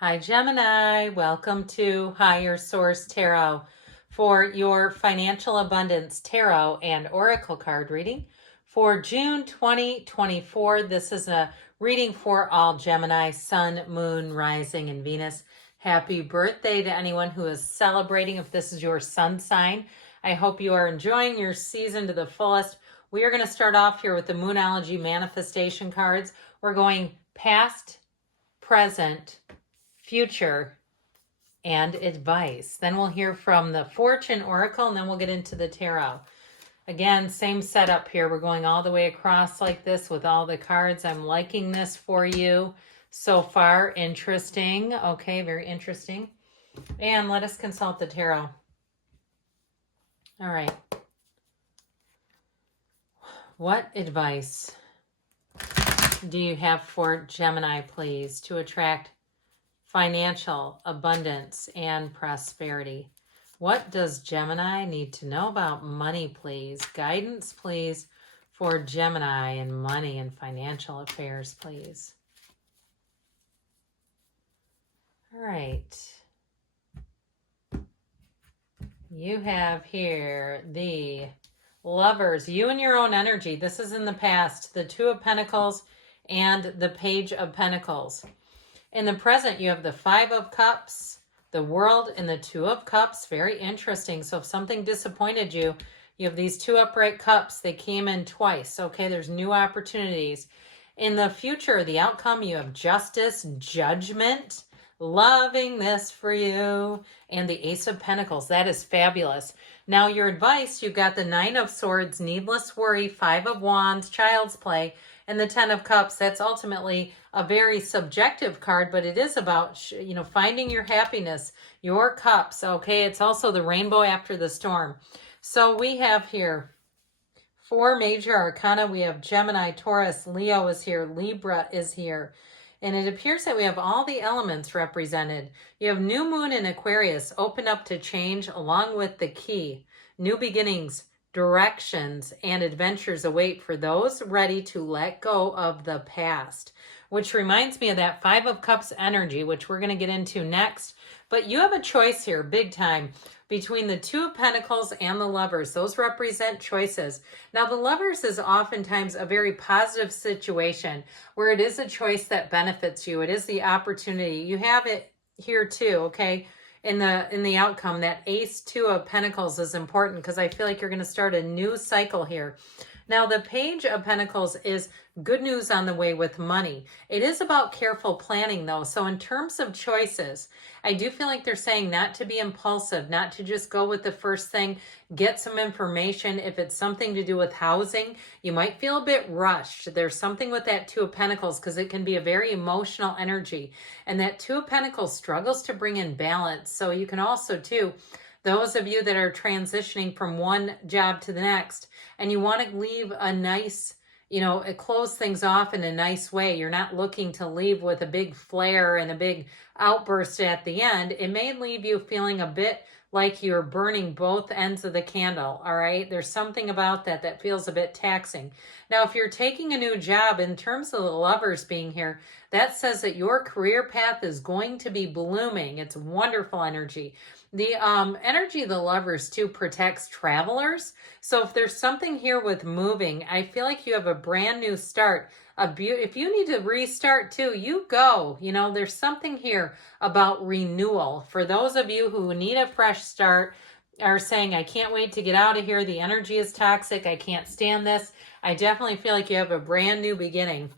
Hi, Gemini. Welcome to Higher Source Tarot for your Financial Abundance Tarot and Oracle card reading for June 2024. This is a reading for all Gemini, Sun, Moon, Rising, and Venus. Happy birthday to anyone who is celebrating. If this is your sun sign, I hope you are enjoying your season to the fullest. We are going to start off here with the Moonology manifestation cards. We're going past, present, future, and advice. Then we'll hear from the Fortune Oracle, and then we'll get into the Tarot. Again, same setup here. We're going all the way across like this with all the cards. I'm liking this for you so far. Interesting. Okay, very interesting. And let us consult the Tarot. All right. What advice do you have for Gemini, please, to attract financial abundance and prosperity? What does Gemini need to know about money, please? Guidance, please, for Gemini and money and financial affairs, please. All right. You have here the Lovers, you and your own energy. This is in the past, the Two of Pentacles and the Page of Pentacles. In the present, you have the Five of Cups, the World, and the Two of Cups. Very interesting. So if something disappointed you, you have these two upright cups. They came in twice. Okay, there's new opportunities. In the future, the outcome, you have Justice, Judgment, loving this for you, and the Ace of Pentacles. That is fabulous. Now, your advice, you've got the Nine of Swords, needless worry, Five of Wands, child's play, and the Ten of Cups. That's ultimately a very subjective card, but it is about, finding your happiness, your cups, okay? It's also the rainbow after the storm. So we have here 4 major arcana. We have Gemini, Taurus, Leo is here, Libra is here. And it appears that we have all the elements represented. You have new moon in Aquarius, open up to change, along with the key. New beginnings, directions, and adventures await for those ready to let go of the past. Which reminds me of that Five of Cups energy, which we're going to get into next. But you have a choice here, big time, between the Two of Pentacles and the Lovers. Those represent choices. Now, the Lovers is oftentimes a very positive situation where it is a choice that benefits you. It is the opportunity. You have it here too, okay? In the outcome, that Ace Two of Pentacles is important because I feel like you're going to start a new cycle here. Now, the Page of Pentacles is good news on the way with money. It is about careful planning, though. So in terms of choices, I do feel like they're saying not to be impulsive, not to just go with the first thing. Get some information. If it's something to do with housing, you might feel a bit rushed. There's something with that Two of Pentacles because it can be a very emotional energy. And that Two of Pentacles struggles to bring in balance. So you can also, too, those of you that are transitioning from one job to the next, and you want to leave a nice, close things off in a nice way. You're not looking to leave with a big flare and a big outburst at the end. It may leave you feeling a bit like you're burning both ends of the candle, all right? There's something about that feels a bit taxing. Now, if you're taking a new job, in terms of the Lovers being here, that says that your career path is going to be blooming. It's wonderful energy. The energy of the Lovers, too, protects travelers. So if there's something here with moving, I feel like you have a brand new start. If you need to restart, too, you go. There's something here about renewal. For those of you who need a fresh start, are saying, I can't wait to get out of here. The energy is toxic. I can't stand this. I definitely feel like you have a brand new beginning.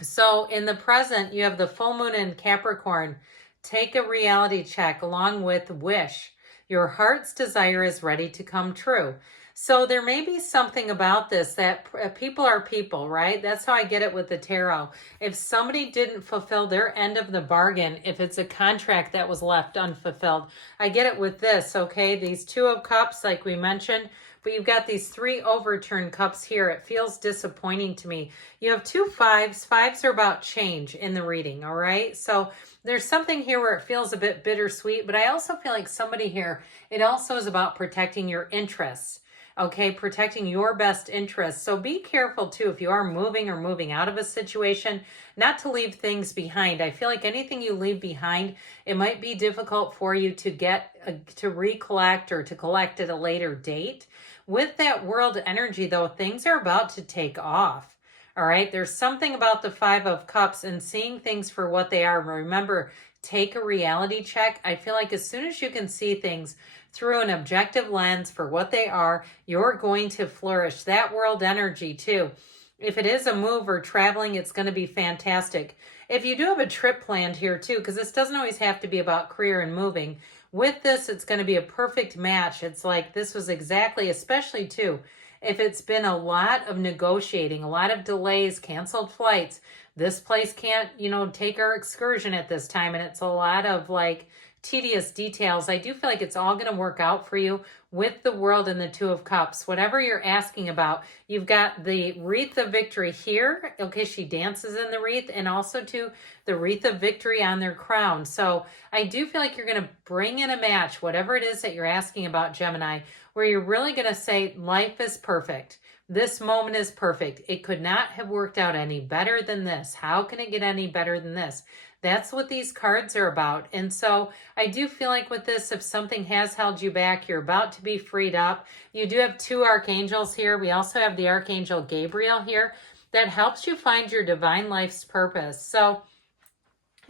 So in the present, you have the full moon in Capricorn. Take a reality check along with wish. Your heart's desire is ready to come true. So there may be something about this that people are people, right? That's how I get it with the tarot. If somebody didn't fulfill their end of the bargain, if it's a contract that was left unfulfilled, I get it with this, okay? These Two of Cups, like we mentioned, but you've got these 3 overturned cups here. It feels disappointing to me. You have 2 fives. Fives are about change in the reading, all right? So there's something here where it feels a bit bittersweet, but I also feel like somebody here, it also is about protecting your interests. okay, protecting your best interests. So be careful too if you are moving or moving out of a situation, not to leave things behind. I feel like anything you leave behind, it might be difficult for you to get to recollect or to collect at a later date. With that world energy though, things are about to take off. All right, there's something about the Five of Cups and seeing things for what they are. Remember, take a reality check. I feel like as soon as you can see things through an objective lens for what they are, you're going to flourish. That world energy too. If it is a move or traveling, it's going to be fantastic. If you do have a trip planned here too, because this doesn't always have to be about career and moving. With this, it's going to be a perfect match. It's like this was exactly, especially too, if it's been a lot of negotiating, a lot of delays, canceled flights, this place can't, take our excursion at this time, and it's a lot of like tedious details. I do feel like it's all going to work out for you with the World and the Two of Cups. Whatever you're asking about, you've got the wreath of victory here. Okay, she dances in the wreath, and also to the wreath of victory on their crown. So I do feel like you're going to bring in a match, whatever it is that you're asking about, Gemini, where you're really going to say, life is perfect. This moment is perfect. It could not have worked out any better than this. How can it get any better than this? That's what these cards are about. And so I do feel like with this, if something has held you back, you're about to be freed up. You do have two archangels here. We also have the Archangel Gabriel here that helps you find your divine life's purpose. So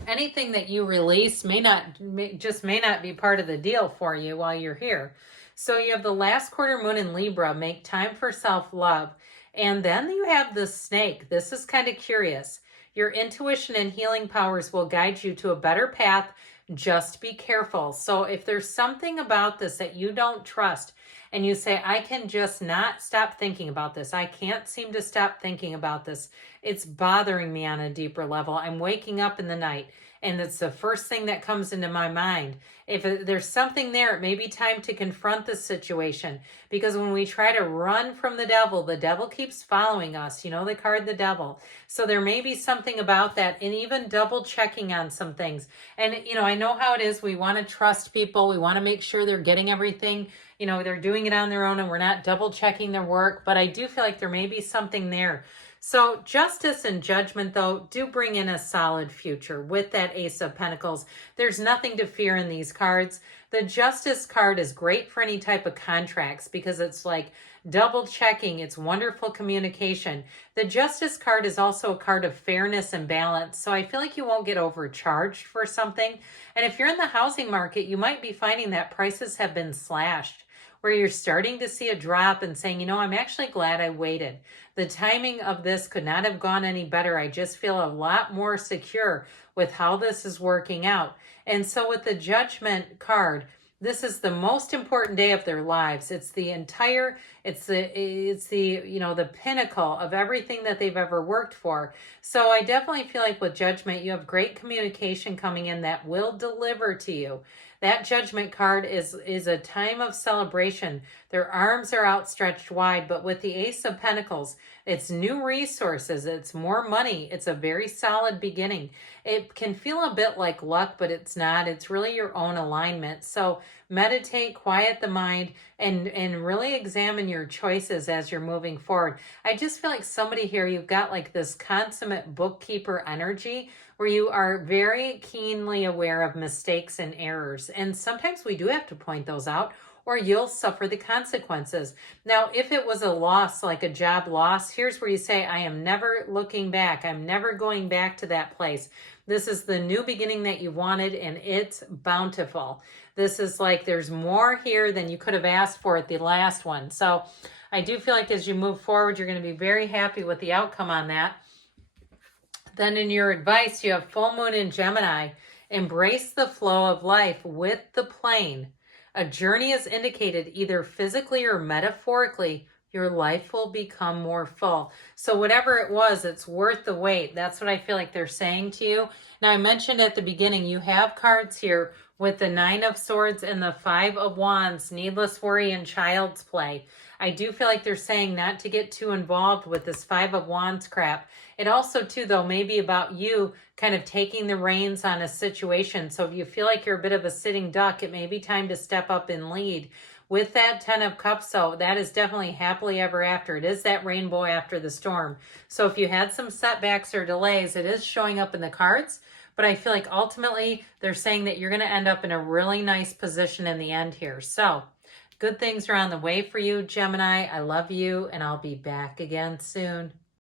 anything that you release may not be part of the deal for you while you're here. So you have the last quarter moon in Libra, make time for self-love. And then you have the snake. This is kind of curious. Your intuition and healing powers will guide you to a better path. Just be careful. So if there's something about this that you don't trust and you say, I can just not stop thinking about this. I can't seem to stop thinking about this. It's bothering me on a deeper level. I'm waking up in the night and it's the first thing that comes into my mind. If there's something there, it may be time to confront the situation, because when we try to run from the devil keeps following us. You know the card, the devil. So there may be something about that, and even double checking on some things. And, I know how it is. We want to trust people. We want to make sure they're getting everything, they're doing it on their own and we're not double checking their work. But I do feel like there may be something there. So justice and judgment, though, do bring in a solid future with that Ace of Pentacles. There's nothing to fear in these cards. The Justice card is great for any type of contracts because it's like double checking. It's wonderful communication. The Justice card is also a card of fairness and balance. So I feel like you won't get overcharged for something. And if you're in the housing market, you might be finding that prices have been slashed, where you're starting to see a drop and saying, I'm actually glad I waited. The timing of this could not have gone any better. I just feel a lot more secure with how this is working out. And so with the Judgment card, this is the most important day of their lives. It's the the pinnacle of everything that they've ever worked for. So I definitely feel like with Judgment, you have great communication coming in that will deliver to you. That Judgment card is a time of celebration. Their arms are outstretched wide, but with the Ace of Pentacles, it's new resources, it's more money, it's a very solid beginning. It can feel a bit like luck, but it's not. It's really your own alignment. So meditate, quiet the mind, and really examine your choices as you're moving forward. I just feel like somebody here, you've got like this consummate bookkeeper energy where you are very keenly aware of mistakes and errors. And sometimes we do have to point those out, or you'll suffer the consequences. Now, if it was a loss, like a job loss, here's where you say, I am never looking back. I'm never going back to that place. This is the new beginning that you wanted, and it's bountiful. This is like there's more here than you could have asked for at the last one. So I do feel like as you move forward, you're going to be very happy with the outcome on that. Then in your advice, you have full moon in Gemini. Embrace the flow of life with the plane. A journey is indicated either physically or metaphorically. Your life will become more full. So whatever it was, it's worth the wait. That's what I feel like they're saying to you. Now, I mentioned at the beginning, you have cards here with the Nine of Swords and the Five of Wands, needless worry and child's play. I do feel like they're saying not to get too involved with this Five of Wands crap. It also, too, though, may be about you kind of taking the reins on a situation. So if you feel like you're a bit of a sitting duck, it may be time to step up and lead. with that 10 of Cups. So that is definitely happily ever after. It is that rainbow after the storm. So if you had some setbacks or delays, it is showing up in the cards. But I feel like ultimately they're saying that you're going to end up in a really nice position in the end here. So good things are on the way for you, Gemini. I love you, and I'll be back again soon.